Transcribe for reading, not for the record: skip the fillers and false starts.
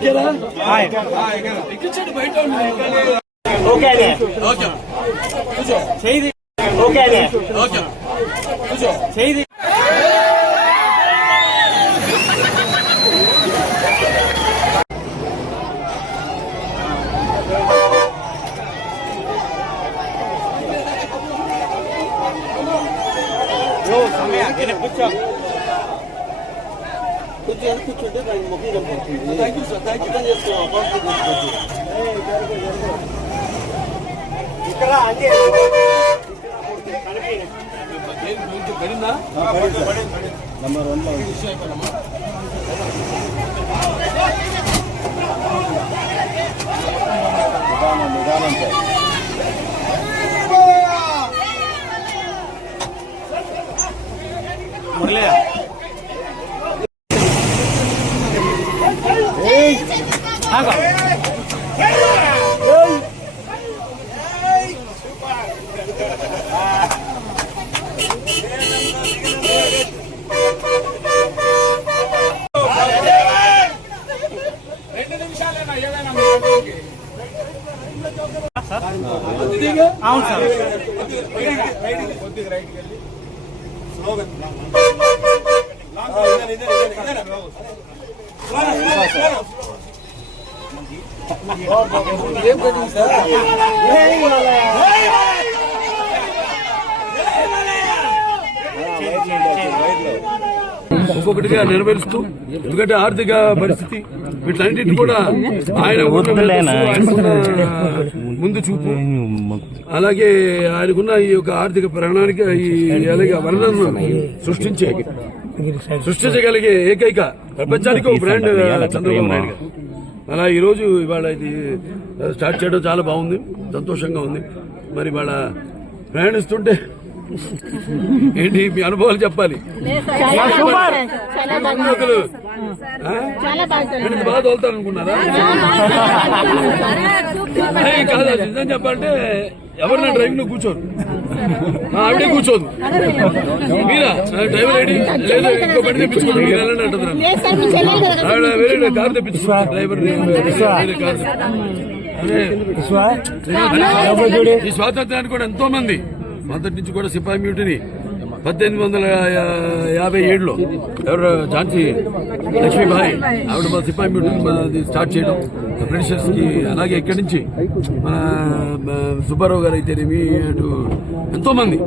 ఎక్కారా ఎక్కించండి బయట okay okay కూర్చో చేయి ఓకే ఓకే కూర్చో చేయి కూర్చుంటే దానికి ముఖం కనపడుతుంది. Thank you sir thank you అర్థం చేసుకో ఇక్కడ అంటే పడిందా నంబర్ 1 లో నిదానం సార్. మురళి అవును సార్ ఏం జరిగింది సార్ ఒక్కొక్కటిగా నెరవేరుస్తూ, ఎందుకంటే ఆర్థిక పరిస్థితి వీటన్నింటినీ కూడా ఆయన ముందు చూపు, అలాగే ఆయనకున్న ఈ యొక్క ఆర్థిక ప్రణాళిక అలాగే వనరులను సృష్టించగలిగే ఏకైక ప్రపంచానికి ఒక బ్రాండ్ చంద్రబాబు నాయుడు గారు. అలా ఇవాళ ఇది స్టార్ట్ చేయడం చాలా బాగుంది, సంతోషంగా ఉంది. మరి ఇవాళ ప్రయాణిస్తుంటే ఏంటి మీ అనుభవాలు చెప్పాలి. బాగా తోలుతాను అనుకున్నారా? కాదు, నిజం చెప్పాలంటే ఎవరు నా డ్రైవింగ్ లో కూర్చోరు, ఆవిడే కూర్చోదు. మీరా డ్రైవర్ రెడీ లేదు, ఇంకో బండి తెప్పించుకోండి, మీరు వెళ్ళండి అంటున్నారు. ఆవిడ వేరే కారు తెప్పించుకున్నారు, డ్రైవర్ వేరే కారు. ఈ స్వాతంత్రానికి కూడా ఎంతో మంది మొదటి నుంచి కూడా సిపాయి మ్యూటిని 1857లో ఎవరు ఝాన్సీ లక్ష్మీబాయి ఆవిడ మన సిపాయి మ్యూటిని స్టార్ట్ చేయడం బ్రిటిషర్స్ కి. అలాగే ఇక్కడి నుంచి మన సుబ్బారావు గారు అయితేనేమి, అటు ఎంతో మంది